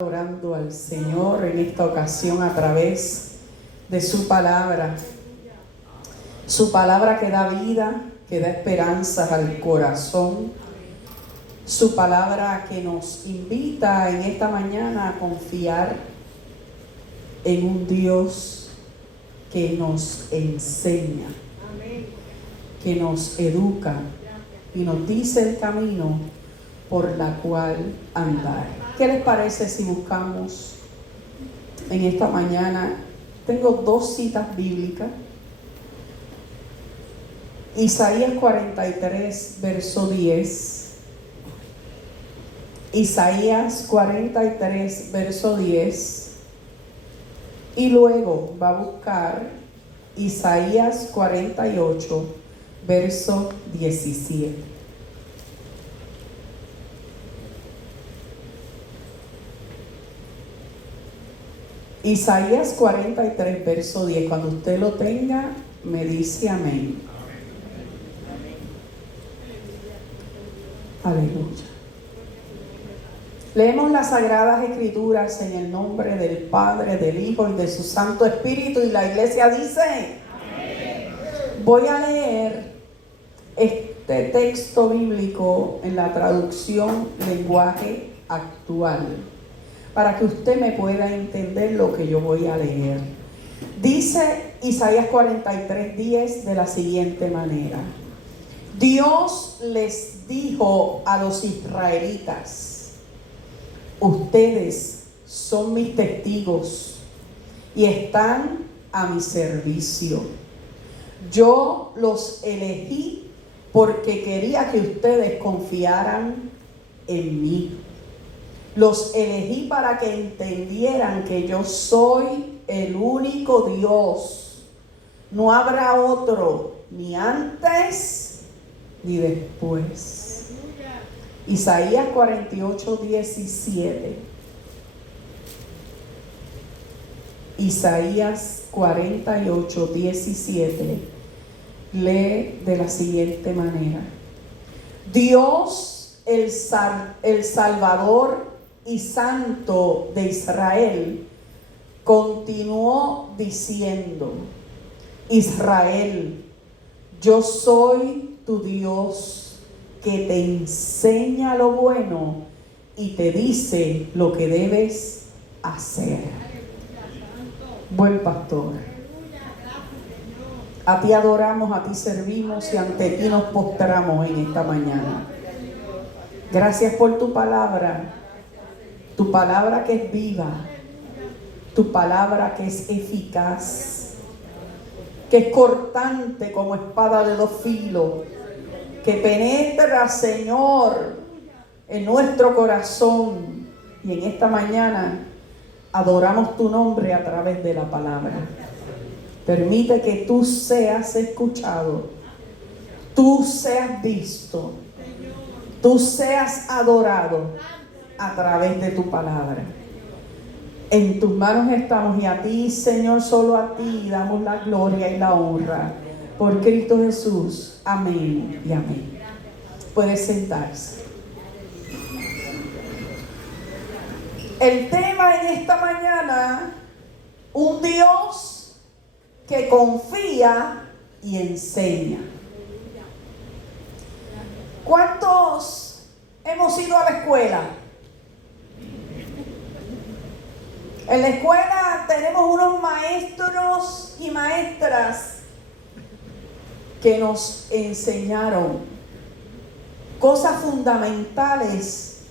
Orando al Señor en esta ocasión a través de su palabra que da vida, que da esperanzas al corazón, su palabra que nos invita en esta mañana a confiar en un Dios que nos enseña, que nos educa y nos dice el camino por la cual andar. ¿Qué les parece si buscamos en esta mañana? Tengo dos citas bíblicas. Isaías 43, verso 10. Isaías 43, verso 10. Y luego va a buscar Isaías 48, verso 17. Isaías 43, verso 10. Cuando usted lo tenga, me dice amén. Aleluya. Leemos las Sagradas Escrituras en el nombre del Padre, del Hijo y de su Santo Espíritu. Y la iglesia dice: amén. Voy a leer este texto bíblico en la traducción lenguaje actual, para que usted me pueda entender lo que yo voy a leer. Dice Isaías 43, 10 de la siguiente manera: Dios les dijo a los israelitas: ustedes son mis testigos y están a mi servicio. Yo los elegí porque quería que ustedes confiaran en mí. Los elegí para que entendieran que yo soy el único Dios. No habrá otro, ni antes ni después. Isaías 48, 17. Isaías 48, 17. Lee de la siguiente manera: Dios, el Salvador y Santo de Israel, continuó diciendo: Israel, yo soy tu Dios, que te enseña lo bueno y te dice lo que debes hacer. Buen pastor, a ti adoramos, a ti servimos y ante ti nos postramos en esta mañana. Gracias por tu palabra que es viva, tu palabra que es eficaz, que es cortante como espada de dos filos, que penetra, Señor, en nuestro corazón. Y en esta mañana adoramos tu nombre a través de la palabra. Permite que tú seas escuchado, tú seas visto, tú seas adorado a través de tu palabra. En tus manos estamos, y a ti, Señor, solo a ti damos la gloria y la honra. Por Cristo Jesús. Amén y amén. Puede sentarse. El tema en esta mañana: un Dios que confía y enseña. ¿Cuántos hemos ido a la escuela? En la escuela tenemos unos maestros y maestras que nos enseñaron cosas fundamentales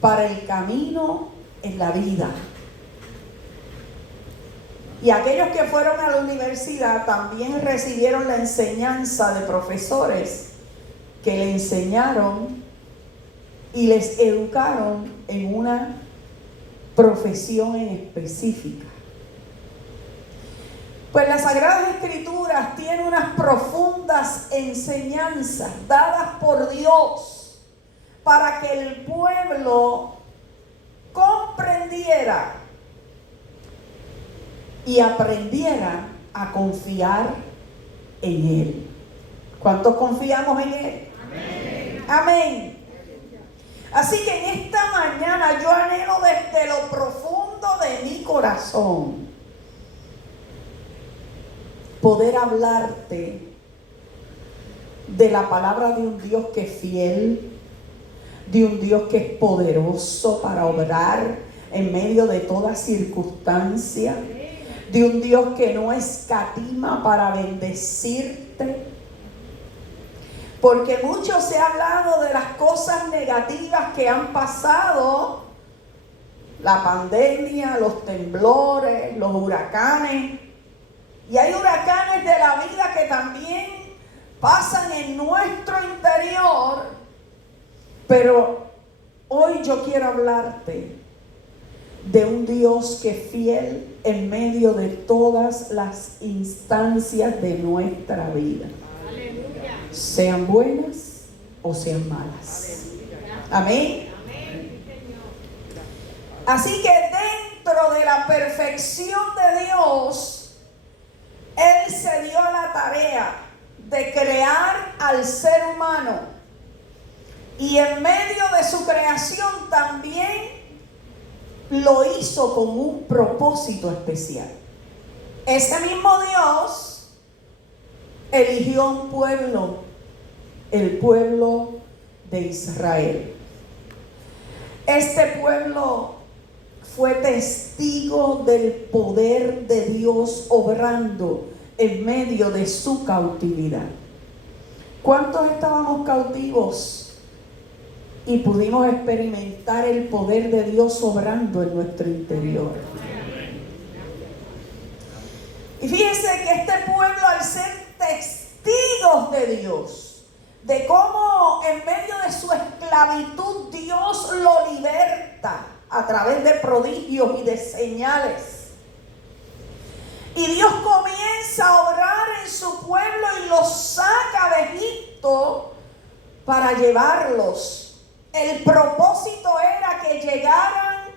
para el camino en la vida. Y aquellos que fueron a la universidad también recibieron la enseñanza de profesores que le enseñaron y les educaron en una profesión en específica. Pues las Sagradas Escrituras tienen unas profundas enseñanzas dadas por Dios para que el pueblo comprendiera y aprendiera a confiar en Él. ¿Cuántos confiamos en Él? Amén. Amén. Así que en esta mañana yo anhelo desde lo profundo de mi corazón poder hablarte de la palabra de un Dios que es fiel, de un Dios que es poderoso para obrar en medio de toda circunstancia, de un Dios que no escatima para bendecirte. Porque mucho se ha hablado de las cosas negativas que han pasado, la pandemia, los temblores, los huracanes. Y hay huracanes de la vida que también pasan en nuestro interior. Pero hoy yo quiero hablarte de un Dios que es fiel en medio de todas las instancias de nuestra vida. Aleluya. Sean buenas o sean malas. Amén. Así que dentro de la perfección de Dios, Él se dio a la tarea de crear al ser humano. Y en medio de su creación también lo hizo con un propósito especial. Ese mismo Dios eligió un pueblo, el pueblo de Israel. Este pueblo fue testigo del poder de Dios obrando en medio de su cautividad. ¿Cuántos estábamos cautivos y pudimos experimentar el poder de Dios obrando en nuestro interior? Y fíjense que este pueblo, al ser testigos de Dios, de cómo en medio de su esclavitud Dios lo liberta a través de prodigios y de señales. Y Dios comienza a obrar en su pueblo y los saca de Egipto para llevarlos. El propósito era que llegaran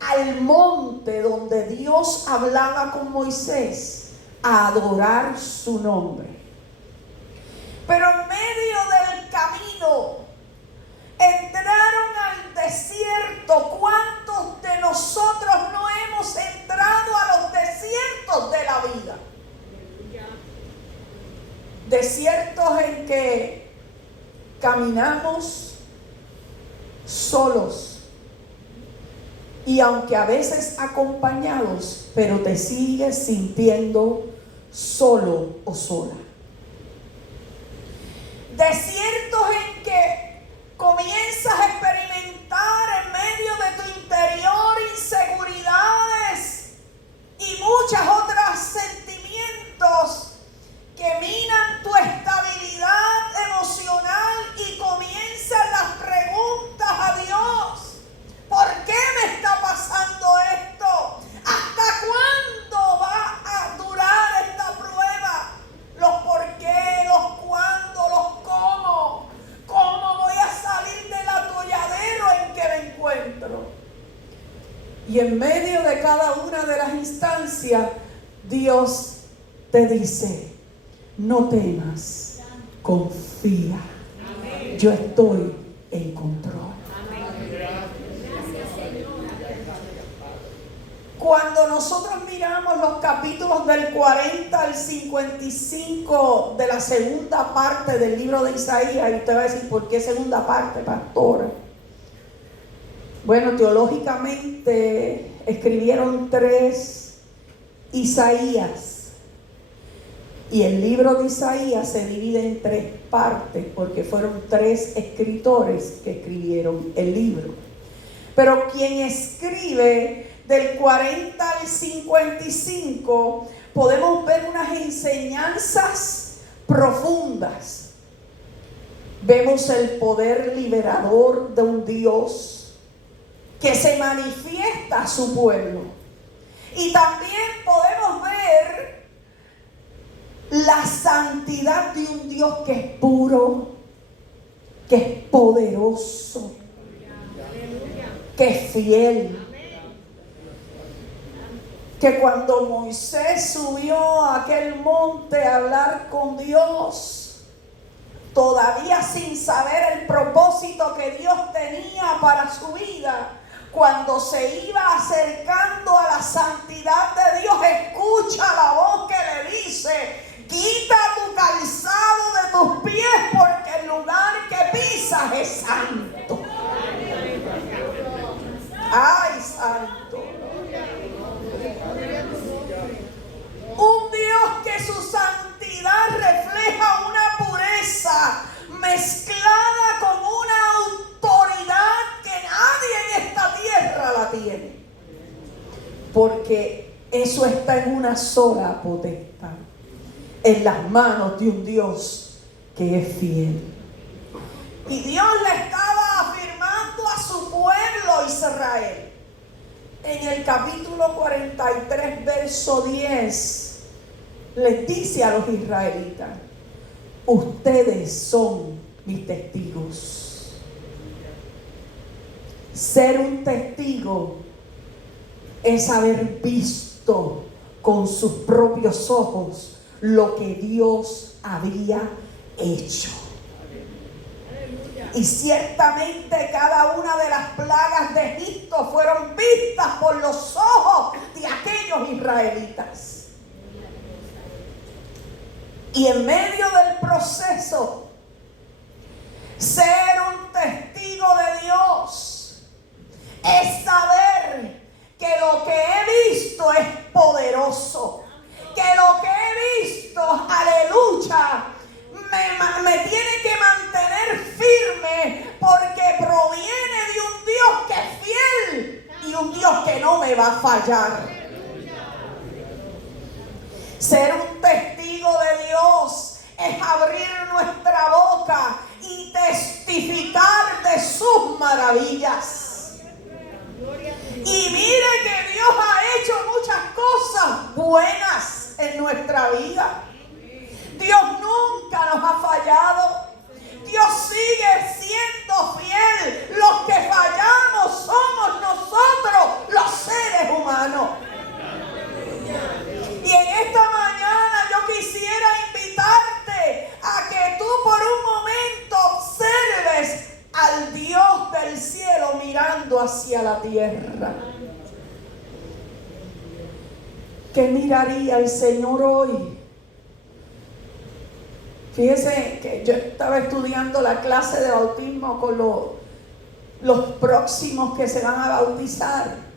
al monte donde Dios hablaba con Moisés a adorar su nombre. Pero en medio del camino entraron al desierto. ¿Cuántos de nosotros no hemos entrado a los desiertos de la vida? Desiertos en que caminamos solos y aunque a veces acompañados, pero te sigues sintiendo solo o sola. Desiertos en que comienzas a experimentar en medio de tu interior inseguridades y muchas otras sentimientos que minan tu estabilidad emocional y comienzan las preguntas a Dios. ¿Por qué me está pasando esto? ¿Hasta cuándo va a durar esta prueba? Los por qué, los cuándo, los cómo. ¿Cómo voy a salir del atolladero en que me encuentro? Y en medio de cada una de las instancias, Dios te dice: no temas, confía. Yo estoy en control. Cuando nosotros miramos los capítulos del 40 al 55 de la segunda parte del libro de Isaías, y usted va a decir: ¿por qué segunda parte, pastora? Bueno, teológicamente escribieron 3 Isaías. Y el libro de Isaías se divide en 3 partes porque fueron 3 escritores que escribieron el libro. Pero quien escribe del 40 al 55 podemos ver unas enseñanzas profundas. Vemos el poder liberador de un Dios que se manifiesta a su pueblo. Y también podemos ver la santidad de un Dios que es puro, que es poderoso, que es fiel. Que cuando Moisés subió a aquel monte a hablar con Dios, todavía sin saber el propósito que Dios tenía para su vida, cuando se iba acercando a la santidad de Dios, escucha la voz que le dice: quita tu calzado de tus pies, porque el lugar que pisas es santo. ¡Ay, santo! Un Dios que su santidad refleja una pureza mezclada con una autoridad que nadie en esta tierra la tiene. Porque eso está en una sola potestad, en las manos de un Dios que es fiel. Y Dios le estaba afirmando a su pueblo Israel. En el capítulo 43, verso 10, les dice a los israelitas: ustedes son mis testigos. Ser un testigo es haber visto con sus propios ojos lo que Dios había hecho. Y ciertamente cada una de las plagas de Egipto fueron vistas por los ojos de aquellos israelitas. Y en medio del proceso, ser un testigo de Dios es saber que lo que he visto es poderoso, que lo que he visto, aleluya, me tiene que mantener firme, porque proviene de un Dios que es fiel y un Dios que no me va a fallar. Ser un testigo de Dios es abrir nuestra boca y testificar de sus maravillas. Y mire que Dios ha hecho muchas cosas buenas en nuestra vida. Dios nunca nos ha fallado. Dios sigue siendo fiel. Los que fallamos somos nosotros, los seres humanos. Y en esta mañana yo quisiera invitarte a que tú por un momento observes al Dios del cielo mirando hacia la tierra. ¿Qué miraría el Señor hoy? Fíjese que yo estaba estudiando la clase de bautismo con los próximos que se van a bautizar.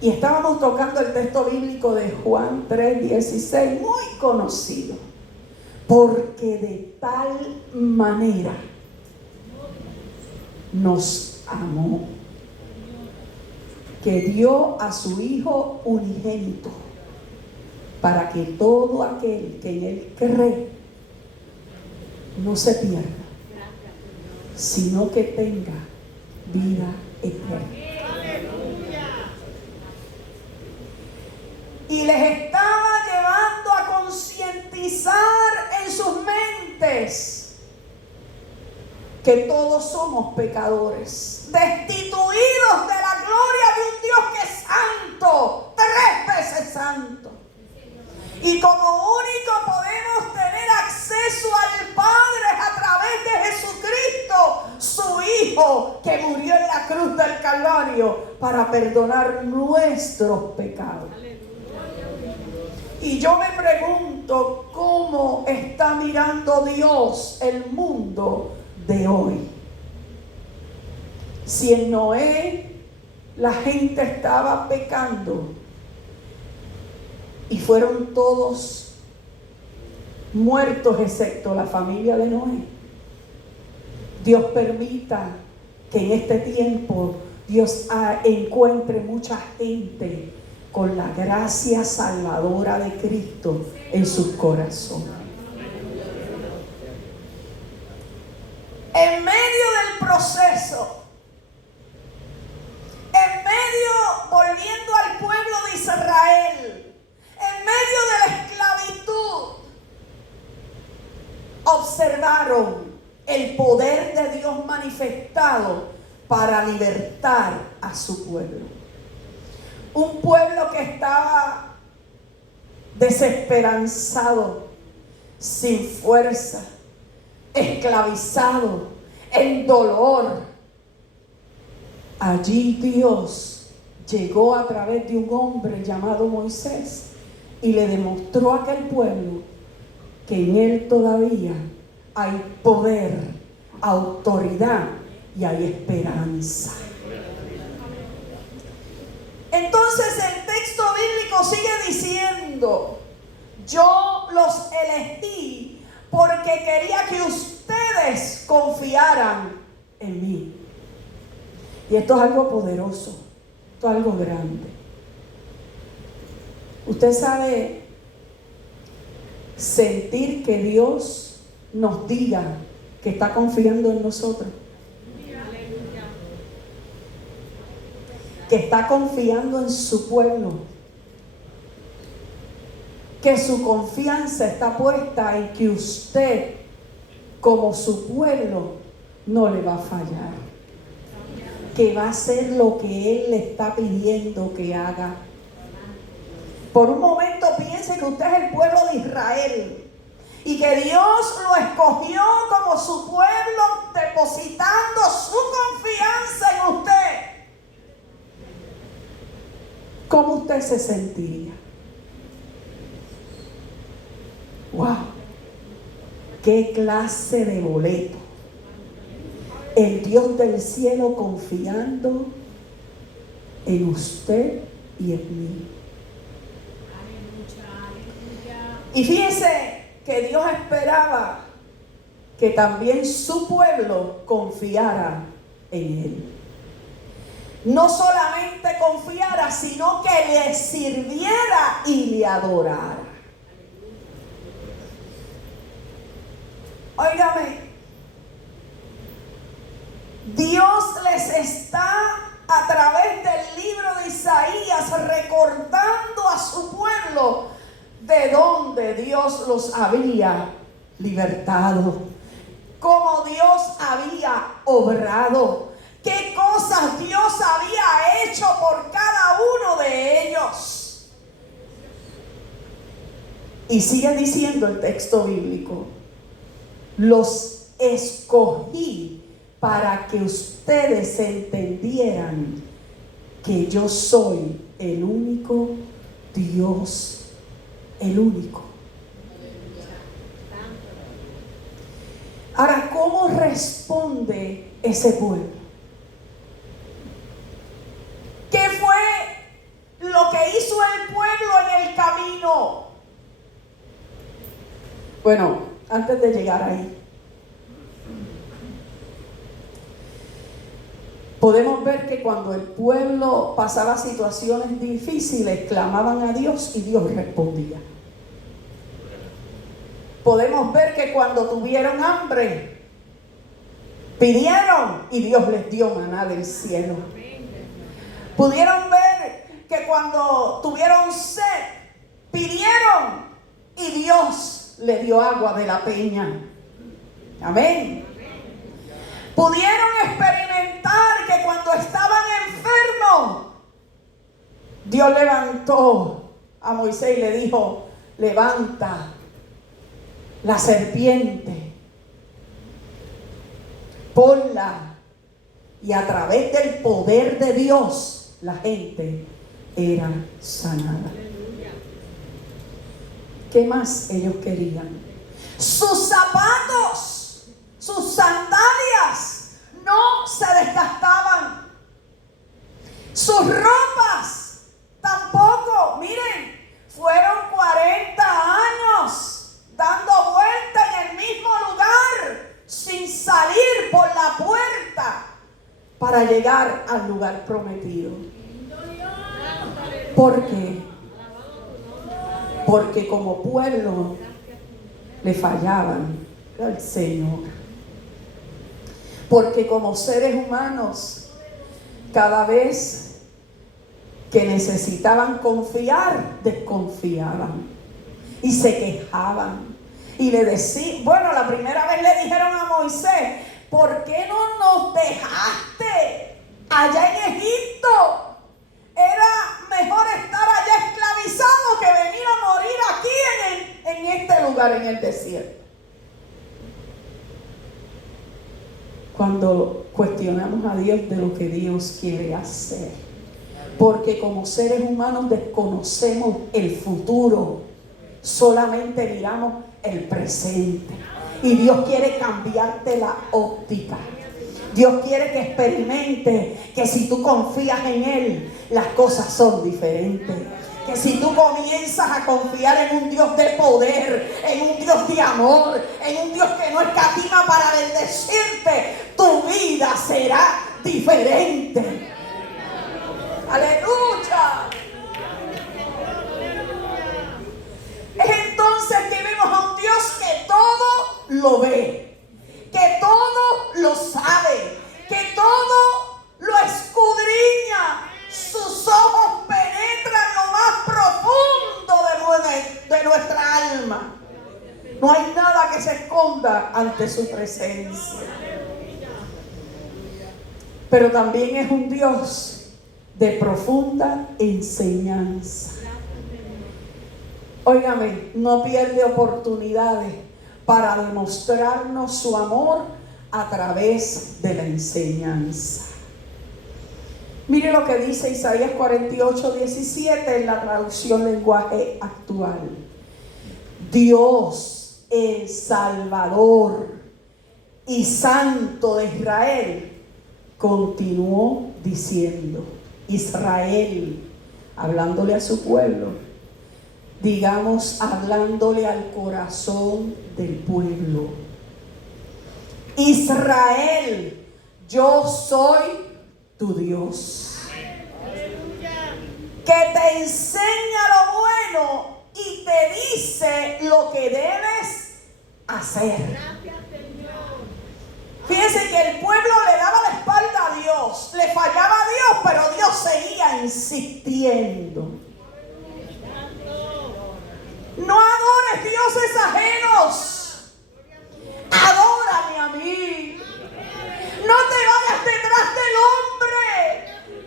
Y estábamos tocando el texto bíblico de Juan 3:16, muy conocido. Porque de tal manera nos amó, que dio a su Hijo unigénito, para que todo aquel que en Él cree no se pierda, sino que tenga vida eterna. Y les estaba llevando a concientizar en sus mentes que todos somos pecadores, destituidos de la gloria de un Dios que es santo, 3 veces santo. Y como único podemos tener acceso al Padre a través de Jesucristo, su Hijo, que murió en la cruz del Calvario para perdonar nuestros pecados. Y yo me pregunto, ¿cómo está mirando Dios el mundo de hoy? Si en Noé la gente estaba pecando y fueron todos muertos excepto la familia de Noé, Dios permita que en este tiempo Dios encuentre mucha gente con la gracia salvadora de Cristo en sus corazones. En medio del proceso, en medio, volviendo al pueblo de Israel, en medio de la esclavitud, observaron el poder de Dios manifestado para libertar a su pueblo. Un pueblo que estaba desesperanzado, sin fuerza, esclavizado, en dolor. Allí Dios llegó a través de un hombre llamado Moisés y le demostró a aquel pueblo que en él todavía hay poder, autoridad y hay esperanza. Entonces el texto bíblico sigue diciendo: yo los elegí porque quería que ustedes confiaran en mí. Y esto es algo poderoso, esto es algo grande. Usted sabe sentir que Dios nos diga que está confiando en nosotros, que está confiando en su pueblo, que su confianza está puesta en que usted, como su pueblo, no le va a fallar, que va a hacer lo que Él le está pidiendo que haga. Por un momento piense que usted es el pueblo de Israel y que Dios lo escogió como su pueblo, depositando su confianza en usted. ¿Cómo usted se sentiría? ¡Wow! ¡Qué clase de boleto! El Dios del cielo confiando en usted y en mí. Y fíjese que Dios esperaba que también su pueblo confiara en Él. No solamente confiara, sino que le sirviera y le adorara. Óigame, Dios les está a través del libro de Isaías recordando a su pueblo de dónde Dios los había libertado, cómo Dios había obrado, qué cosas Dios había hecho por cada uno de ellos. Y sigue diciendo el texto bíblico: los escogí para que ustedes entendieran que yo soy el único Dios. El único. Ahora, ¿cómo responde ese pueblo? ¿Qué fue lo que hizo el pueblo en el camino? Bueno, antes de llegar ahí, podemos ver que cuando el pueblo pasaba situaciones difíciles, clamaban a Dios y Dios respondía. Podemos ver que cuando tuvieron hambre, pidieron y Dios les dio maná del cielo. Pudieron ver que cuando tuvieron sed, pidieron y Dios les dio agua de la peña. Amén. Pudieron experimentar que cuando estaban enfermos, Dios levantó a Moisés y le dijo: levanta la serpiente, ponla, y a través del poder de Dios la gente era sanada. ¿Qué más ellos querían? Sus zapatos, sus sandalias no se desgastaban, sus ropas tampoco. Miren, fueron 40 años dando vuelta en el mismo lugar, sin salir por la puerta para llegar al lugar prometido. ¿Por qué? Porque como pueblo le fallaban al Señor. Porque como seres humanos, cada vez que necesitaban confiar, desconfiaban y se quejaban y le decían, bueno, la primera vez le dijeron a Moisés: ¿por qué no nos dejaste allá en Egipto? Era mejor estar allá esclavizado que venir a morir aquí en este lugar. lugar en el desierto. Cuando cuestionamos a Dios de lo que Dios quiere hacer. Porque como seres humanos desconocemos el futuro. Solamente miramos el presente. Y Dios quiere cambiarte la óptica. Dios quiere que experimente que si tú confías en Él, las cosas son diferentes. Que si tú comienzas a confiar en un Dios de poder, en un Dios de amor, en un Dios que no escatima para bendecirte, tu vida será diferente. ¡Aleluya! Es entonces que vemos a un Dios que todo lo ve, que todo lo sabe, que todo lo escudriña. Sus ojos penetran lo más profundo de nuestra alma. No hay nada que se esconda ante su presencia. Pero también es un Dios de profunda enseñanza. Óigame, no pierde oportunidades para demostrarnos su amor a través de la enseñanza. Mire lo que dice Isaías 48:17 en la traducción lenguaje actual. Dios, el Salvador y Santo de Israel, continuó diciendo, Israel, hablándole a su pueblo, digamos, hablándole al corazón del pueblo. Israel, yo soy tu Dios. Que te enseña lo bueno y te dice lo que debes hacer. Fíjense que el pueblo le daba la espalda a Dios, le fallaba a Dios, pero Dios seguía insistiendo. No adores dioses ajenos. Adórame a mí. No te vayas detrás del hombre.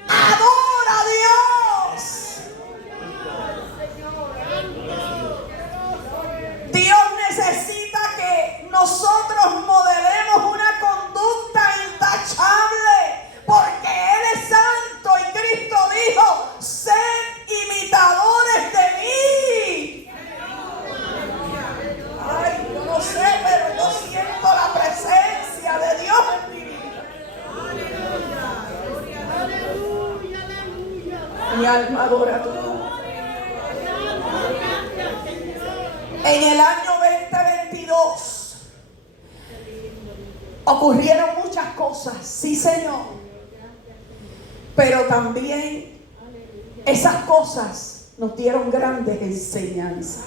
Adora a Dios. Dios necesita que nosotros modelemos una conducta intachable, porque Él es santo y Cristo dijo, sed imitadores de mí. Ay, yo no sé, pero yo siento la presencia de Dios en mi vida. Mi alma adora tu nombre. En el año 2022 ocurrieron muchas cosas, sí Señor, pero también esas cosas nos dieron grandes enseñanzas.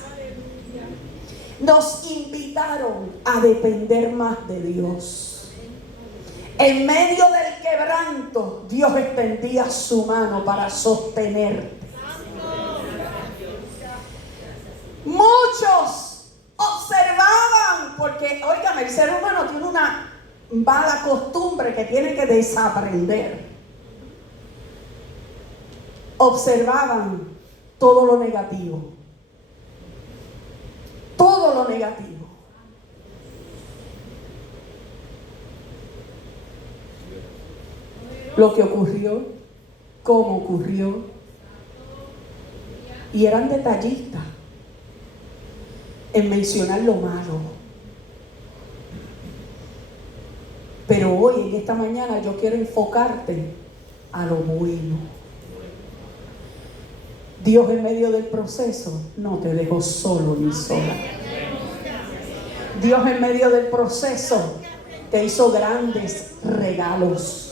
Nos invitaron a depender más de Dios. En medio del quebranto, Dios extendía su mano para sostenerte. Muchos observaban, porque, óigame, el ser humano tiene una mala costumbre que tiene que desaprender. Observaban todo lo negativo. Todo lo negativo. Lo que ocurrió, cómo ocurrió. Y eran detallistas en mencionar lo malo. Pero hoy, en esta mañana, yo quiero enfocarte a lo bueno. Dios, en medio del proceso, no te dejó solo ni sola. Dios, en medio del proceso, te hizo grandes regalos.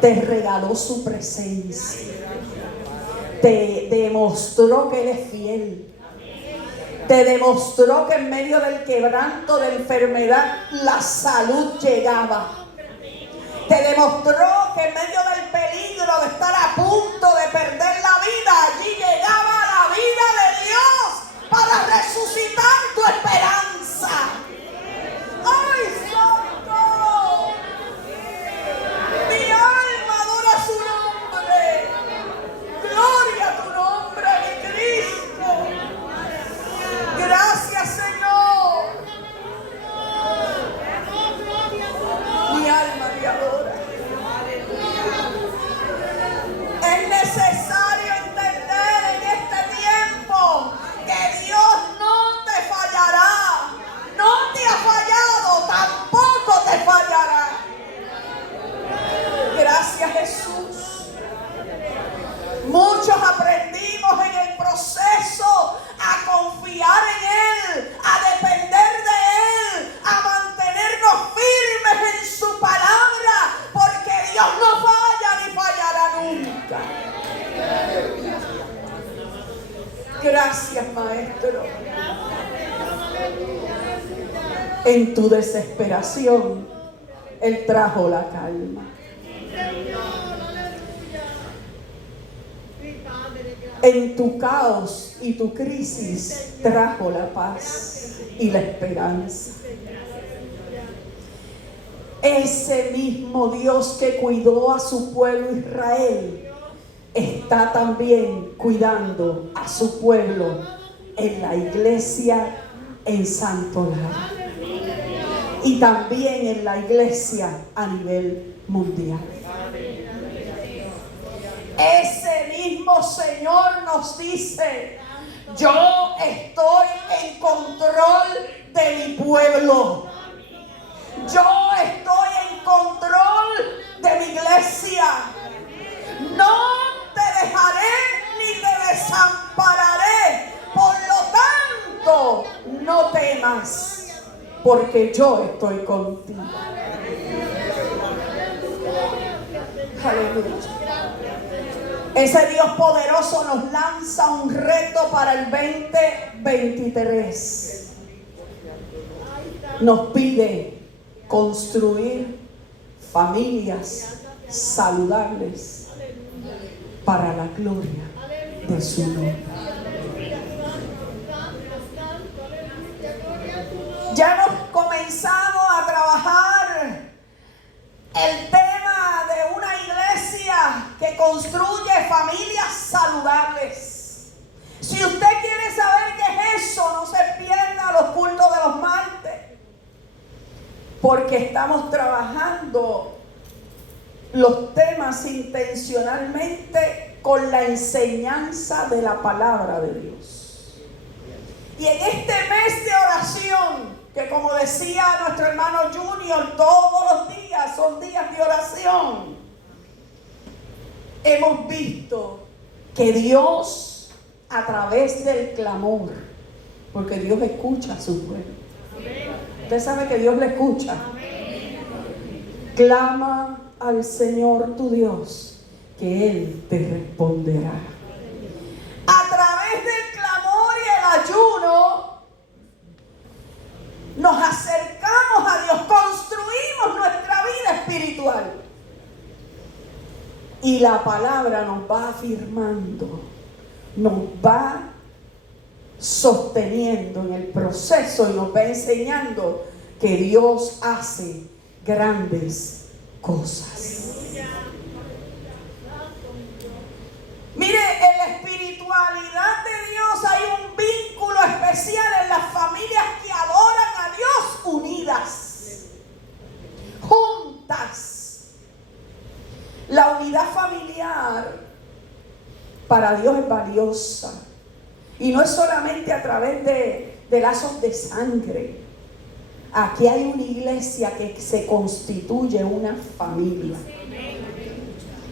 Te regaló su presencia. Te demostró que Él es fiel. Te demostró que en medio del quebranto de enfermedad la salud llegaba. Te demostró que en medio del peligro de estar a punto de perder la vida, allí llegaba la vida de Dios para resucitar tu esperanza. ¡Ay, santo! Mi alma adora su nombre. Gloria a tu nombre, mi Cristo. Gracias, Señor. Gracias, Maestro. En tu desesperación, Él trajo la calma. En tu caos y tu crisis, trajo la paz y la esperanza. Ese mismo Dios que cuidó a su pueblo Israel, está también cuidando a su pueblo en la iglesia en Santo Lara. Y también en la iglesia a nivel mundial. Ese mismo Señor nos dice: yo estoy en control de mi pueblo. Yo estoy en control de mi iglesia. No te dejaré ni te desampararé. Por lo tanto, no temas, porque yo estoy contigo. Aleluya. Ese Dios poderoso nos lanza un reto para el 2023. Nos pide construir familias saludables para la gloria de su nombre. Ya hemos comenzado a trabajar el tema de una iglesia que construye familias saludables. Si usted quiere saber qué es eso, no se pierda los cultos de los martes, porque estamos trabajando los temas intencionalmente con la enseñanza de la palabra de Dios. Y en este mes de oración, que como decía nuestro hermano Junior, todos los días son días de oración, hemos visto que Dios, a través del clamor, porque Dios escucha a su pueblo. Usted sabe que Dios le escucha. Clama al Señor tu Dios, que Él te responderá. A través del clamor y el ayuno, nos acercamos a Dios, construimos nuestra vida espiritual. Y la palabra nos va afirmando, nos va sosteniendo en el proceso y nos va enseñando que Dios hace grandes cosas. Mire, en la espiritualidad de Dios hay un vínculo especial en las familias que adoran a Dios unidas, juntas. La unidad familiar para Dios es valiosa. Y no es solamente a través de lazos de sangre. Aquí hay una iglesia que se constituye una familia.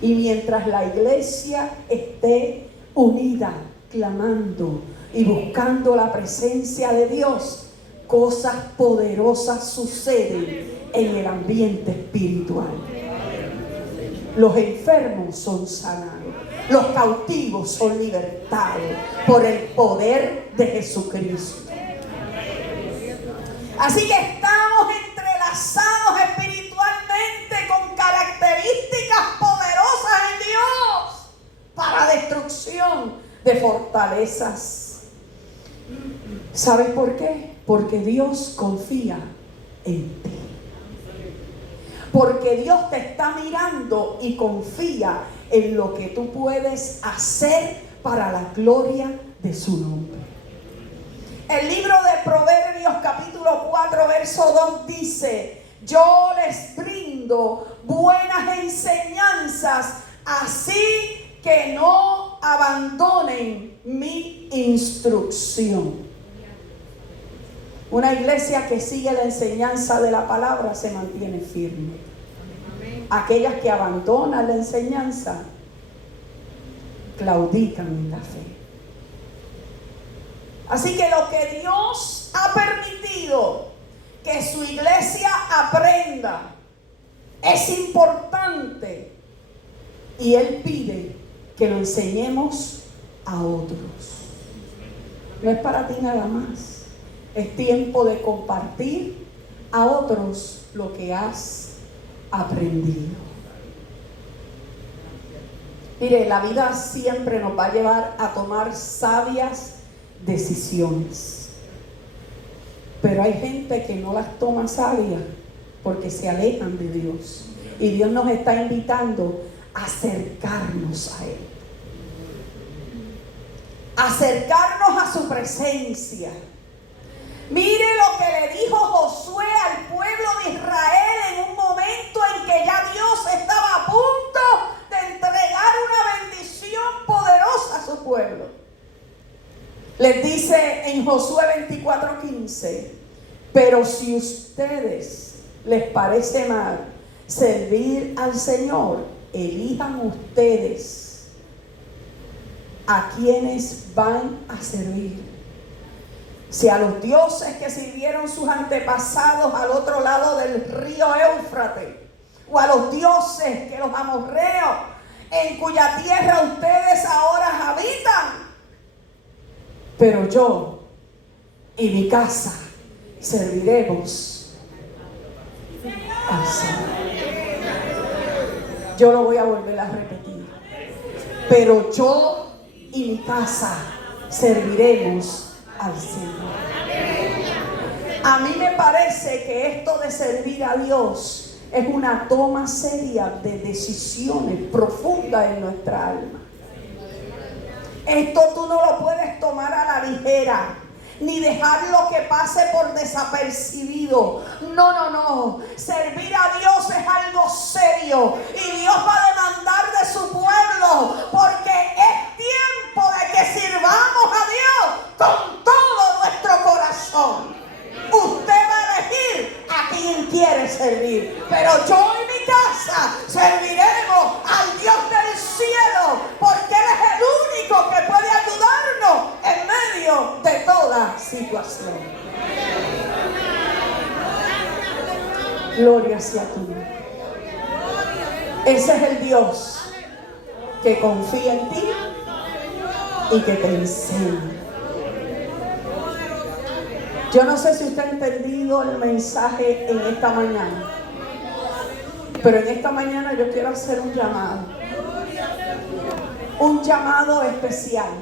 Y mientras la iglesia esté unida, clamando y buscando la presencia de Dios, cosas poderosas suceden en el ambiente espiritual. Los enfermos son sanados. Los cautivos son libertados por el poder de Jesucristo. Así que estamos entrelazados espiritualmente con características poderosas en Dios para destrucción de fortalezas. ¿Sabes por qué? Porque Dios confía en ti. Porque Dios te está mirando y confía en lo que tú puedes hacer para la gloria de su nombre. El libro de Proverbios capítulo 4 verso 2 dice: yo les brindo buenas enseñanzas, así que no abandonen mi instrucción. Una iglesia que sigue la enseñanza de la palabra se mantiene firme. Aquellas que abandonan la enseñanza claudican en la fe. Así que lo que Dios ha permitido que su iglesia aprenda es importante, y Él pide que lo enseñemos a otros. No es para ti nada más. Es tiempo de compartir a otros lo que has aprendido. Mire, la vida siempre nos va a llevar a tomar sabias decisiones. Pero hay gente que no las toma sabias porque se alejan de Dios. Y Dios nos está invitando a acercarnos a Él. Acercarnos a su presencia. Mire lo que le dijo Josué al pueblo de Israel en un momento en que ya Dios estaba a punto de entregar una bendición poderosa a su pueblo. Les dice en Josué 24:15: pero si ustedes les parece mal servir al Señor, elijan ustedes a quienes van a servir. Si a los dioses que sirvieron sus antepasados al otro lado del río Éufrates, o a los dioses que los amorreos, en cuya tierra ustedes ahora habitan. Pero yo y mi casa serviremos al Señor. Yo lo voy a volver a repetir. Pero yo y mi casa serviremos al Señor. A mí me parece que esto de servir a Dios es una toma seria de decisiones profundas en nuestra alma. Esto tú no lo puedes tomar a la ligera, ni dejarlo que pase por desapercibido. No. Servir a Dios es algo serio y Dios va a demandar de su pueblo, porque es tiempo de que sirvamos a Dios con todo nuestro corazón. Usted va a elegir a quien quiere servir, pero yo y mi casa serviremos al Dios del cielo, porque Él es el único que puede ayudarnos en medio de toda situación. Gloria sea a ti. Ese es el Dios que confía en ti y que te enseña. Yo no sé si usted ha entendido el mensaje en esta mañana, pero en esta mañana yo quiero hacer un llamado especial.